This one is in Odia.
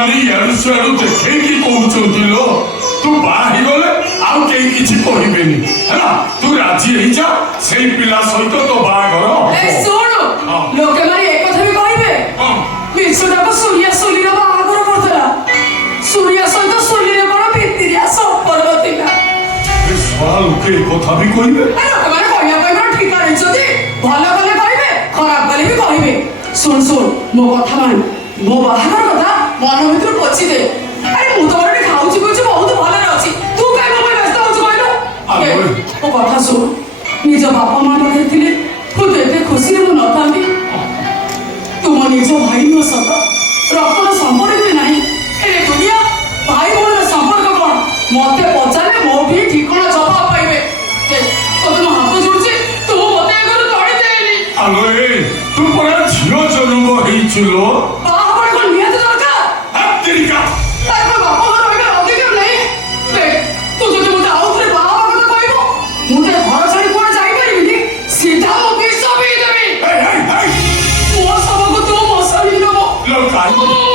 ମାନେ ୟାଡୁ ସିଆଡୁ ଦେଖେଇକି କହୁଛନ୍ତି ଲୋ ତୁ ବାହା ହେଇଗଲେ ଆଉ କେହି କିଛି କହିବେନି ହେଲା ତୁ ରାଜି ହେଇଯା ସେଇ ପିଲା ସହିତ ତୋ ବାହାଘର ଶୁଣୁ ଲୋକେ ମାନେ ଏକଥା ବି କହିବେ ମିଛଟାକୁ ସୂର୍ୟା ସୋଲିର ବାହାଘର କରୁଥିଲା ସୂର୍ୟା ସହିତ ସୋଲିର କଣ ଭିତିରିଆ ସମ୍ପର୍କ ଥିଲା ଲୋକେ କଥା ବି କହିବେ ଲୋକମାନେ କହିବା ପାଇଁ ଠିକା ନେଇଛନ୍ତି ଭଲ କଲେ କହିବେ ଖରାପ କଲେ ବି କହିବେ ଶୁଣ ଶୁଣ ମୋ କଥା ମାନ ମୋ ବାହାଘର କଥା ମନ ଭିତରୁ ପୋଛି ଦେ ଆରେ ମୁଁ ତ ଗୋଟେ ଖାଉଛି ପିଉଛି ବହୁତ ଭଲରେ ଅଛି ତୁ କାଇଁ ମୋ ପାଇଁ ବ୍ୟସ୍ତ ହଉଛୁ କହିଲୁ ମୋ କଥା ଶୁଣ ନିଜ ବାପା ମା ପାଖରେ ଥିଲେ ମୁଁ ତ ଏତେ ଖୁସିରେ ମୁଁ ନଥାନ୍ତି ତୁମ ନିଜ ଭାଇ ମୋ ସତ ରକ୍ତର ସମ୍ପର୍କ ବି ନାହିଁ ହେଲେ ଦୁନିଆ ଭାଇ ଭଉଣୀର ସମ୍ପର୍କ କଣ ମତେ ପଚାରେ ମୋ ବି ଠିକଣା ଜବାବ ପାଇବେ ତୋତେ ମୁଁ ହାତ ଯୋଡୁଛି ତୁ ମତେ ଆଗରୁ ତଡ଼ି ଦେନି ଆଲୋ ଏ ତୁ ପରା ଝିଅ ଜନ୍ମ ହେଇଛୁ ଲୋ ବାହା ହବାର କଣ ନିହାତି ଦରକାର ହାତିରିକା ତାର ବାପା ଘର ରହିବାର ଅଧିକାର ନାହିଁ ତୁ ଯଦି ମତେ ଆଉ ଥରେ ବାହା ହବା କଥା କହିବୁ ମୁଁ ତ ଘର ଛାଡି କୁଆଡେ ଯାଇପାରିବିନି ସିଧା ମୋ ବିଷ ପିଇ ଦେବି ମୋ ଶବକୁ ତୁ ମଶାଣି ଦେବ ଲୋ କାଇଁ